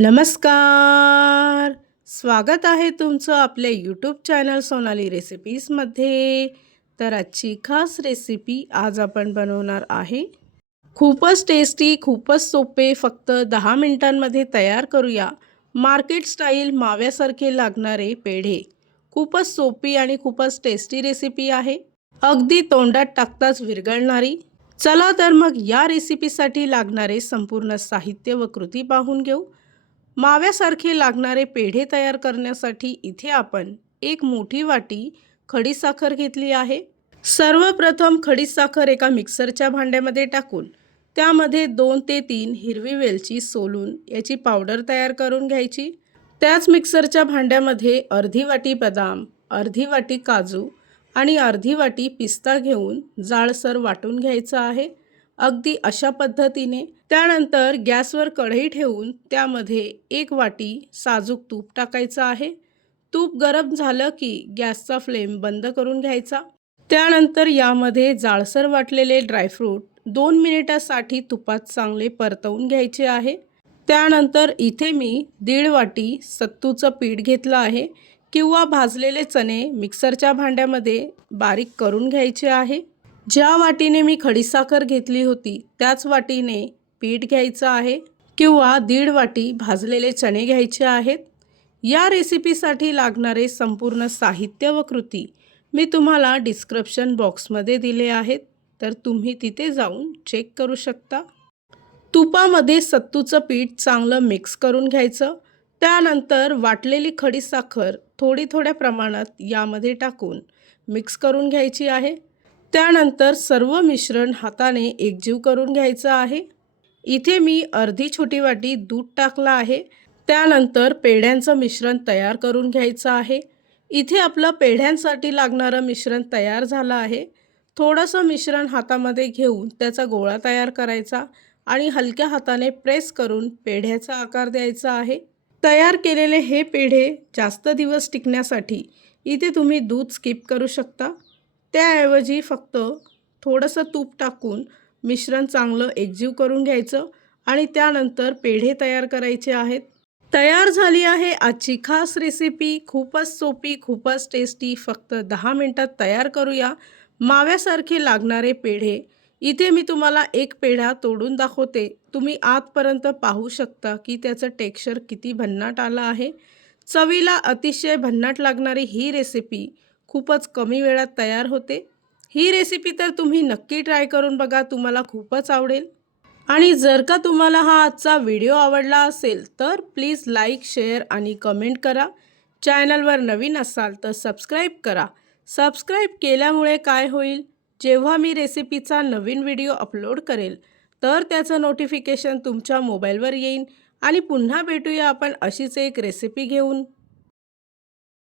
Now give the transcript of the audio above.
नमस्कार. स्वागत आहे तुमचं आपल्या यूट्यूब चॅनल सोनाली रेसिपीजमध्ये. तर आजची खास रेसिपी आज आपण बनवणार आहे. खूपच टेस्टी, खूपच सोपे, फक्त 10 मिनिटांमध्ये तयार करूया मार्केट स्टाईल माव्यासारखे लागणारे पेढे. खूपच सोपी आणि खूपच टेस्टी रेसिपी आहे. अगदी तोंडात टाकताच विरघळणारी. चला तर मग या रेसिपीसाठी लागणारे संपूर्ण साहित्य व कृती पाहून घेऊ. माव्यासारखे लागणारे पेढे तयार करण्यासाठी इथे आपण एक मोठी वाटी खडीसाखर घेतली आहे. सर्वप्रथम खडीसाखर एका मिक्सरच्या भांड्यामध्ये टाकून त्यामध्ये 2 ते 3 हिरवी वेलची सोलून याची पावडर तयार करून घ्यायची. त्याच मिक्सरच्या भांड्यामध्ये अर्धी वाटी बदाम, अर्धी वाटी काजू आणि अर्धी वाटी पिस्ता घेऊन जाडसर वाटून घ्यायचं आहे. अगदी अशा पद्धतीने. त्यानंतर गॅसवर कढई ठेवून त्यामध्ये 1 वाटी साजूक तूप टाकायचं आहे. तूप गरम झालं की गॅसचा फ्लेम बंद करून घ्यायचा. त्यानंतर यामध्ये जाडसर वाटलेले ड्रायफ्रूट 2 मिनिटासाठी तुपात चांगले परतवून घ्यायचे आहे. त्यानंतर इथे मी 1.5 वाटी सत्तूचं पीठ घेतलं आहे किंवा भाजलेले चणे मिक्सरच्या भांड्यामध्ये बारीक करून घ्यायचे आहे. ज्या वाटीने मी खडीसाखर घेतली होती त्याच वाटीने पीठ घ्यायचं आहे किंवा 1.5 वाटी भाजलेले चणे घ्यायचे आहेत. या रेसिपीसाठी लागणारे संपूर्ण साहित्य व कृती मी तुम्हाला डिस्क्रिप्शन बॉक्समध्ये दिले आहेत, तर तुम्ही तिथे जाऊन चेक करू शकता. तुपामध्ये सत्तूचं पीठ चांगलं मिक्स करून घ्यायचं. त्यानंतर वाटलेली खडीसाखर थोड्या प्रमाणात यामध्ये टाकून मिक्स करून घ्यायची आहे. त्यानंतर सर्व मिश्रण हाताने एकजीव करून घ्यायचं आहे. इथे मी अर्धी छोटी वाटी दूध टाकलं आहे. त्यानंतर पेढ्यांचं मिश्रण तयार करून घ्यायचं आहे. इथे आपलं पेढ्यांसाठी लागणारं मिश्रण तयार झालं आहे. थोडंसं मिश्रण हातामध्ये घेऊन त्याचा गोळा तयार करायचा आणि हलक्या हाताने प्रेस करून पेढ्याचा आकार द्यायचा आहे. तयार केलेले हे पेढे जास्त दिवस टिकण्यासाठी इथे तुम्ही दूध स्किप करू शकता. त्याऐवजी फक्त थोडंसं तूप टाकून मिश्रण चांगलं एकजीव करून घ्यायचं आणि त्यानंतर पेढे तयार करायचे आहेत. तयार झाली आहे आजची खास रेसिपी. खूपच सोपी, खूपच टेस्टी, फक्त 10 मिनिटात तयार करूया माव्यासारखे लागणारे पेढे. इथे मी तुम्हाला एक पेढा तोडून दाखवते. तुम्ही आतपर्यंत पाहू शकता की त्याचं टेक्स्चर किती भन्नाट आलं आहे. चवीला अतिशय भन्नाट लागणारी ही रेसिपी खूपच कमी वेळात तयार होते. ही रेसिपी तर तुम्ही नक्की ट्राय करून बघा, तुम्हाला खूपच आवडेल. आणि जर का तुम्हाला हा आजचा व्हिडिओ आवडला असेल तर प्लीज लाईक, शेअर आणि कमेंट करा. चॅनलवर नवीन असाल तर सबस्क्राईब करा. सबस्क्राईब केल्यामुळे काय होईल, जेव्हा मी रेसिपीचा नवीन व्हिडिओ अपलोड करेल तर त्याचं नोटिफिकेशन तुमच्या मोबाईलवर येईल. आणि पुन्हा भेटूया आपण अशीच एक रेसिपी घेऊन.